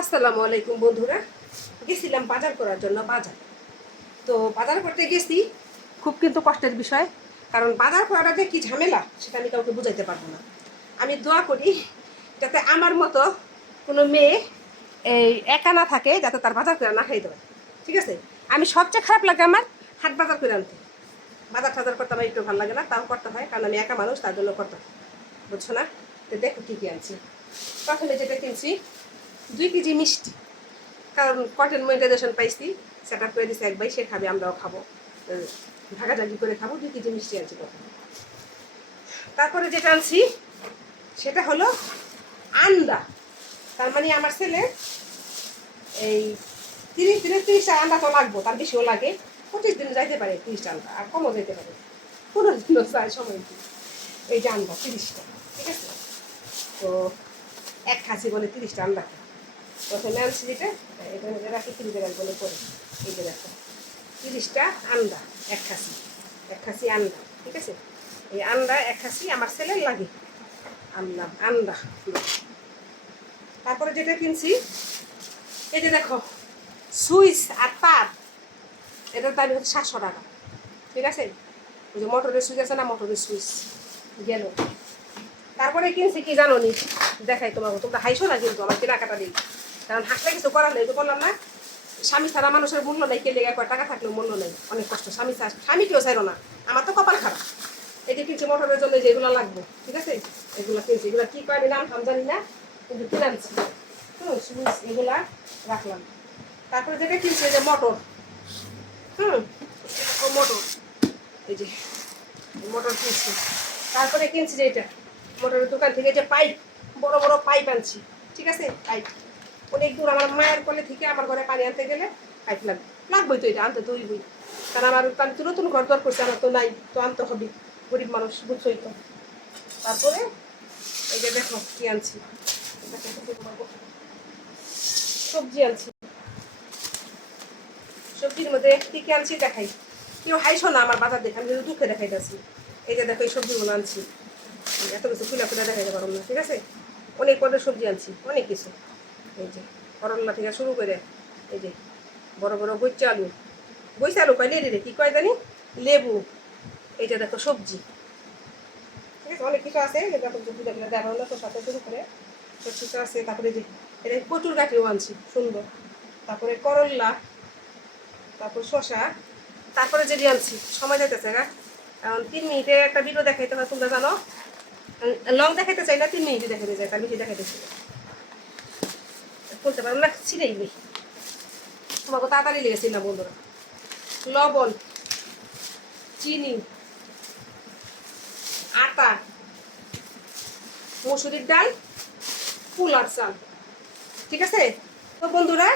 আসসালামু আলাইকুম বন্ধুরা। গেছিলাম বাজার করার জন্য বাজার। তো বাজার করতে গেছি, খুব কিন্তু কষ্টের বিষয়। কারণ বাজার করাটা যে কী ঝামেলা সেটা আমি কাউকে বুঝাইতে পারবো না। আমি দোয়া করি যাতে আমার মতো কোনো মেয়ে এই একা না থাকে, যাতে তার বাজার করে না খাইতে পারে। ঠিক আছে? আমি সবচেয়ে খারাপ লাগে আমার হাট বাজার করে আনতে। বাজার টাজার করতে আমার একটু ভালো লাগে না, তাও করতে হয়, কারণ আমি একা মানুষ, তার জন্য করতে হয়। বুঝছো না? তো দেখো কী কী আনছি। প্রথমে যেটা কিনছি 2 কেজি মিষ্টি। কারণ কটেন মনিটাইজেশন পাইছি, সেট আপ করে দিচ্ছে এক ভাই, সে খাবে, আমরাও খাবো, ভাগাভাগি করে খাবো। 2 কেজি মিষ্টি আনছি প্রথমে। তারপরে যেটা আনছি সেটা হলো আন্দা। তার মানে আমার ছেলে এই 30 দিনে 30টা আন্দা তো লাগবো, তার বেশিও লাগে। 25 দিনে যাইতে পারে 30টা আন্দা, আর কমও যেতে পারে, 15 দিনও চাই সময় দিই। এই যে আন্দা 30টা, ঠিক আছে? তো এক খাসি বলে 30টা আন্দা। প্রথমে আনছি যেটা, এটা রাখি ফ্রিজে রাখবো পরে। এই যে দেখো 30টা আন্দা, এক খাসি আন্দা, ঠিক আছে? এই আন্দা এক খাসি আমার ছেলের লাগে, আনলাম আন্দা। তারপরে যেটা কিনছি এই যে দেখো সুইচ আর তার, এটার দাম হচ্ছে 700 টাকা, ঠিক আছে? ওই যে মোটরের সুইচ আছে না, মোটরের সুইচ গেল। তারপরে কিনছি কি জানো নি, দেখাই তোমাকে, তোমরা হাইছো না কিন্তু আমার কেনাকাটা দিই, কারণ হাসলে কিছু করার নেই। তো বললাম না, স্বামী ছাড়া মানুষের মূল্য নেই, কে লেগে কয় টাকা থাকলেও মূল্য নেই, অনেক কষ্ট। স্বামী কেউ চাইলো না, আমার তো কপাল খারাপ। এই যে কিনছি মোটরের জন্য, যেগুলো লাগবে, ঠিক আছে? এগুলো কিনছি, এগুলো কী করে নাম আমি জানি না, কিন্তু কিনে আনছি। সুইচ এগুলা রাখলাম। তারপরে যেটা কিনছি এই যে মোটর, মোটর, এই যে মোটর কিনছি। তারপরে কিনছি যে এটা মোটরের দোকান থেকে যে পাইপ, বড় বড় পাইপ আনছি, ঠিক আছে? পাইপ অনেক দূর, আমার মায়ের কোলে থেকে আমার ঘরে পানি আনতে গেলে পাইপ লাগবেই। তো এটা আনতে তো হইবই, কারণ আমার আমি তো নতুন ঘর দর করছি, আমার তো নাই, তো আনতে হবে, গরিব মানুষ, বুঝছই তো। তারপরে এই যে দেখো কি আনছি, সবজি আনছি। সবজির মধ্যে কী কী আনছি দেখাই, কেউ হাইছো না আমার বাজার দেখে, আমি কিন্তু দুঃখে দেখাইতেছি। এই যে দেখো এই সবজিগুলো আনছি, এত কিছু খুলে দেখাইতে পারবো না, ঠিক আছে? অনেক পদের সবজি আনছি, অনেক কিছু। এই যে করল্লা থেকে শুরু করে এই যে বড় বড় বইচা আলু কয় রে, কী কয় জানি, লেবু। এই যে দেখো সবজি, ঠিক আছে? অনেক কিছু আছে, দেখো সবজি দেখলে দেখা হলো, তোর সাথে শুরু করে সব কিছু আছে। তারপরে যে এটা প্রচুর গাঠিও আনছি সুন্দর, তারপরে করল্লা, তারপর শশা। তারপরে যেটি আনছি, সময় যাইতেছে গা, কারণ 3 মিনিটে একটা ভিডিও দেখাইতে হয়, তোমরা জানো। লং দেখাইতে চাই না, 3 মিনিটে দেখাইতে চাই, তার বেশি দেখাইতেছি বলতে পারো না, ছিঁড়েই নেই। তোমাকে তাড়াতাড়ি লেগেছিল না বন্ধুরা। লবণ, চিনি, আটা, মসুরির ডাল, পোলার চাল, ঠিক আছে? তো বন্ধুরা,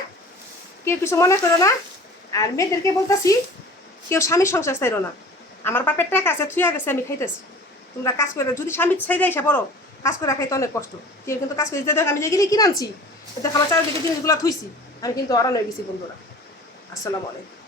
কেউ কিছু মনে করো না। আর মেয়েদেরকে বলতেছি, কেউ স্বামীর সংসার চাইরো না। আমার বাপের টাকা আছে, থুয়া গেছে, আমি খাইতেছি। তোমরা কাজ করে, যদি স্বামী ছাইরে এসে বড় কাজ করে খাইতে অনেক কষ্ট। কেউ কিন্তু কাজ করে দেখ, আমি যেগুলি কিনে আনছি, দেখো আমার চারিদিকে জিনিসগুলো থুইছি, আমি কিন্তু অরান হয়ে গেছি বন্ধুরা। আসসালামু আলাইকুম।